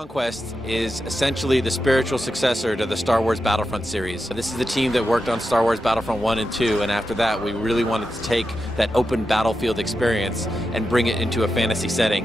Conquest is essentially the spiritual successor to the Star Wars Battlefront series. This is the team that worked on Star Wars Battlefront 1 and 2, and after that we really wanted to take that open battlefield experience and bring it into a fantasy setting.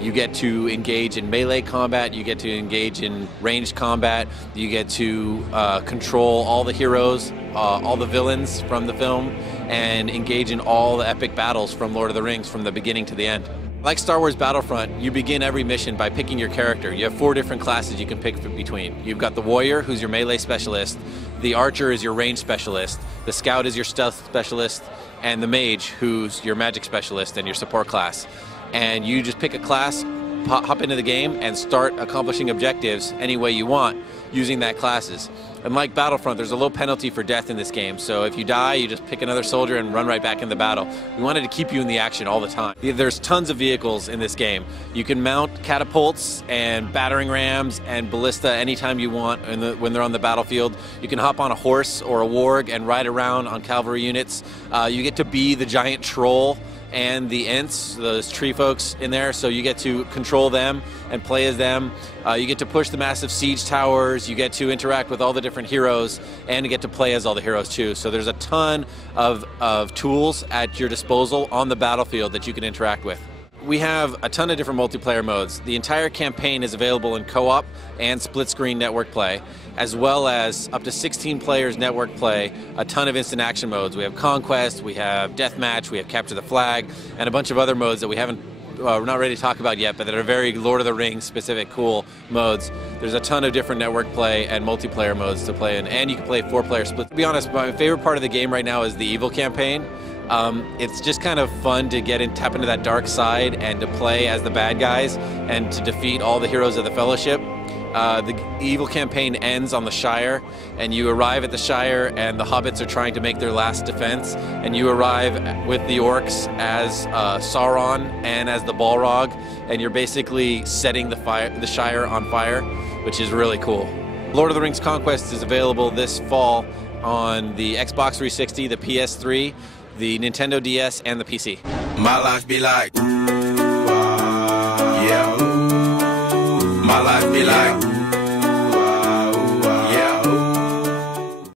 You get to engage in melee combat, you get to engage in ranged combat, you get to control all the heroes, all the villains from the film, and engage in all the epic battles from Lord of the Rings from the beginning to the end. Like Star Wars Battlefront, you begin every mission by picking your character. You have 4 different classes you can pick between. You've got the warrior, who's your melee specialist, the archer is your range specialist, the scout is your stealth specialist, and the mage, who's your magic specialist and your support class. And you just pick a class, hop into the game, and start accomplishing objectives any way you want using that classes. And like Battlefront, there's a low penalty for death in this game, so if you die, you just pick another soldier and run right back in the battle. We wanted to keep you in the action all the time. There's tons of vehicles in this game. You can mount catapults and battering rams and ballista anytime you want when they're on the battlefield. You can hop on a horse or a warg and ride around on cavalry units. You get to be the giant troll and the Ents, those tree folks in there, so you get to control them and play as them. You get to push the massive siege towers, you get to interact with all the different heroes, and you get to play as all the heroes too. So there's a ton of tools at your disposal on the battlefield that you can interact with. We have a ton of different multiplayer modes. The entire campaign is available in co-op and split-screen network play, as well as up to 16 players network play, a ton of instant action modes. We have Conquest, we have Deathmatch, we have Capture the Flag, and a bunch of other modes that we're not ready to talk about yet, but that are very Lord of the Rings specific cool modes. There's a ton of different network play and multiplayer modes to play in, and you can play 4-player split. To be honest, my favorite part of the game right now is the Evil campaign. It's just kind of fun to tap into that dark side and to play as the bad guys and to defeat all the heroes of the Fellowship. The Evil campaign ends on the Shire, and you arrive at the Shire and the hobbits are trying to make their last defense, and you arrive with the orcs as Sauron and as the Balrog, and you're basically setting the Shire on fire, which is really cool. Lord of the Rings Conquest is available this fall on the Xbox 360, the PS3, the Nintendo DS, and the PC. My life be like, yeah. My life be like